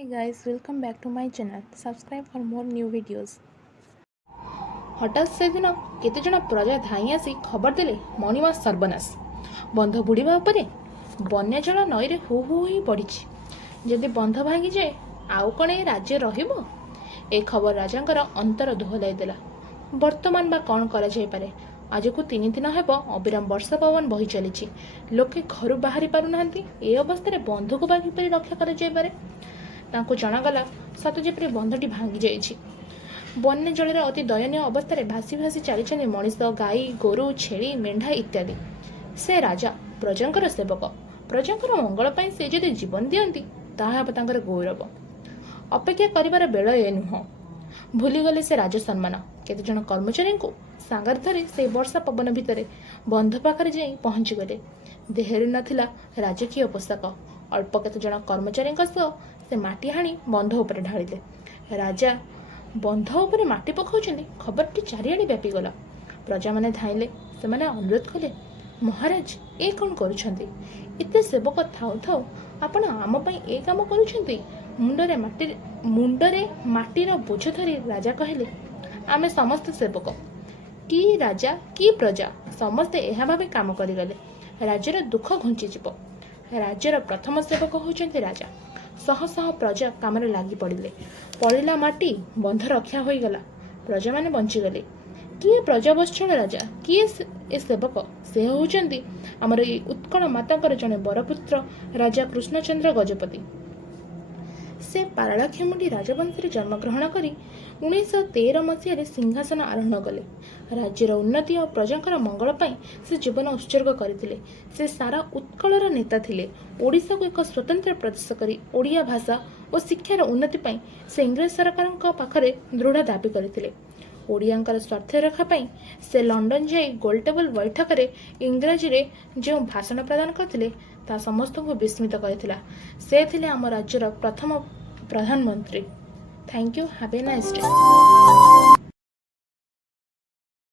Hey guys, welcome back to my channel. Subscribe for more new videos. ହଠାତ୍ ସେଦିନ କେତେଜଣ ପ୍ରଜା ଧାଇଁ ଆସି ଖବର ଦେଲେ ମଣିମା ସର୍ବନାଶ, ବନ୍ଧ ବୁଡ଼ିବା ଉପରେ। ବନ୍ୟା ଜଳ ନଈରେ ହୁ ହୁ ହୋଇ ପଡ଼ିଛି। ଯଦି ବନ୍ଧ ଭାଙ୍ଗିଯାଏ ଆଉ କ'ଣ ଏ ରାଜ୍ୟ ରହିବ? ଏ ଖବର ରାଜାଙ୍କର ଅନ୍ତର ଦୋହଲାଇ ଦେଲା। ବର୍ତ୍ତମାନ ବା କ'ଣ କରାଯାଇପାରେ? ଆଜକୁ 3 ଦିନ ହେବ ଅବିରାମ ବର୍ଷା ପବନ ବହି ଚାଲିଛି। ଲୋକେ ଘରୁ ବାହାରି ପାରୁନାହାନ୍ତି। ଏ ଅବସ୍ଥାରେ ବନ୍ଧକୁ ବା କିପରି ରକ୍ଷା କରାଯାଇପାରେ? ତାଙ୍କୁ ଜଣାଗଲା ସତ ଯେପରି ବନ୍ଧଟି ଭାଙ୍ଗି ଯାଇଛି। ବନ୍ୟା ଜଳରେ ଅତି ଦୟନୀୟ ଅବସ୍ଥାରେ ଭାସି ଭାସି ଚାଲିଛନ୍ତି ମଣିଷ, ଗାଈ, ଗୋରୁ, ଛେଳି, ମେଣ୍ଢା ଇତ୍ୟାଦି। ସେ ରାଜା, ପ୍ରଜାଙ୍କର ସେବକ। ପ୍ରଜାଙ୍କର ମଙ୍ଗଳ ପାଇଁ ସେ ଯଦି ଜୀବନ ଦିଅନ୍ତି ତାହା ହେବ ତାଙ୍କର ଗୌରବ। ଅପେକ୍ଷା କରିବାର ବେଳ ଏ ନୁହଁ। ଭୁଲିଗଲେ ସେ ରାଜ ସମ୍ମାନ। କେତେଜଣ କର୍ମଚାରୀଙ୍କୁ ସାଙ୍ଗରେ ଧରି ସେହି ବର୍ଷା ପବନ ଭିତରେ ବନ୍ଧ ପାଖରେ ଯାଇ ପହଞ୍ଚିଗଲେ। ଦେହରେ ନଥିଲା ରାଜକୀୟ ପୋଷାକ। ଅଳ୍ପ କେତେଜଣ କର୍ମଚାରୀଙ୍କ ସହ ସେ ମାଟି ହାଣି ବନ୍ଧ ଉପରେ ଢାଳିଲେ। ରାଜା ବନ୍ଧ ଉପରେ ମାଟି ପକାଉଛନ୍ତି, ଖବରଟି ଚାରିଆଡ଼େ ବ୍ୟାପିଗଲା। ପ୍ରଜାମାନେ ଧାଇଁଲେ। ସେମାନେ ଅନୁରୋଧ କଲେ, ମହାରାଜ, ଏ କ'ଣ କରୁଛନ୍ତି? ଏତେ ସେବକ ଥାଉ ଥାଉ ଆପଣ ଆମ ପାଇଁ ଏ କାମ କରୁଛନ୍ତି? ମୁଣ୍ଡରେ ମାଟିର ବୋଝ ଧରି ରାଜା କହିଲେ, ଆମେ ସମସ୍ତେ ସେବକ। କି ରାଜା କି ପ୍ରଜା, ସମସ୍ତେ ଏହା ଭାବେ କାମ କରିଗଲେ ରାଜ୍ୟର ଦୁଃଖ ଘୁଞ୍ଚିଯିବ। ରାଜ୍ୟର ପ୍ରଥମ ସେବକ ହେଉଛନ୍ତି ରାଜା। ଶହ ଶହ ପ୍ରଜା କାମରେ ଲାଗି ପଡ଼ିଲେ। ପଡ଼ିଲା ମାଟି, ବନ୍ଧ ରକ୍ଷା ହୋଇଗଲା। ପ୍ରଜାମାନେ ବଞ୍ଚିଗଲେ। କିଏ ପ୍ରଜାବତ୍ସଳ ରାଜା, କିଏ ଏ ସେବକ? ସେ ହେଉଛନ୍ତି ଆମର ଏଇ ଉତ୍କଳ ମାତାଙ୍କର ଜଣେ ବରପୁତ୍ର, ରାଜା କୃଷ୍ଣଚନ୍ଦ୍ର ଗଜପତି। ସେ ପାରଳାଖେମୁଣ୍ଡି ରାଜବଂଶରେ ଜନ୍ମଗ୍ରହଣ କରି 1913 ମସିହାରେ ସିଂହାସନ ଆରୋହଣ କଲେ। ରାଜ୍ୟର ଉନ୍ନତି ଓ ପ୍ରଜାଙ୍କର ମଙ୍ଗଳ ପାଇଁ ସେ ଜୀବନ ଉତ୍ସର୍ଗ କରିଥିଲେ। ସେ ସାରା ଉତ୍କଳର ନେତା ଥିଲେ। ଓଡ଼ିଶାକୁ ଏକ ସ୍ୱତନ୍ତ୍ର ପ୍ରଦେଶ କରି ଓଡ଼ିଆ ଭାଷା ଓ ଶିକ୍ଷାର ଉନ୍ନତି ପାଇଁ ସେ ଇଂରେଜ ସରକାରଙ୍କ ପାଖରେ ଦୃଢ଼ ଦାବି କରିଥିଲେ। ଓଡ଼ିଆଙ୍କର ସ୍ୱାର୍ଥ ରକ୍ଷା ପାଇଁ ସେ ଲଣ୍ଡନ ଯାଇ ଗୋଲଟେବୁଲ ବୈଠକରେ ଇଂରାଜୀରେ ଯେଉଁ ଭାଷଣ ପ୍ରଦାନ କରିଥିଲେ ତାହା ସମସ୍ତଙ୍କୁ ବିସ୍ମିତ କରିଥିଲା। ସେ ଥିଲେ ଆମ ରାଜ୍ୟର ପ୍ରଥମ ପ୍ରଧାନମନ୍ତ୍ରୀ। Thank you. Have a nice day.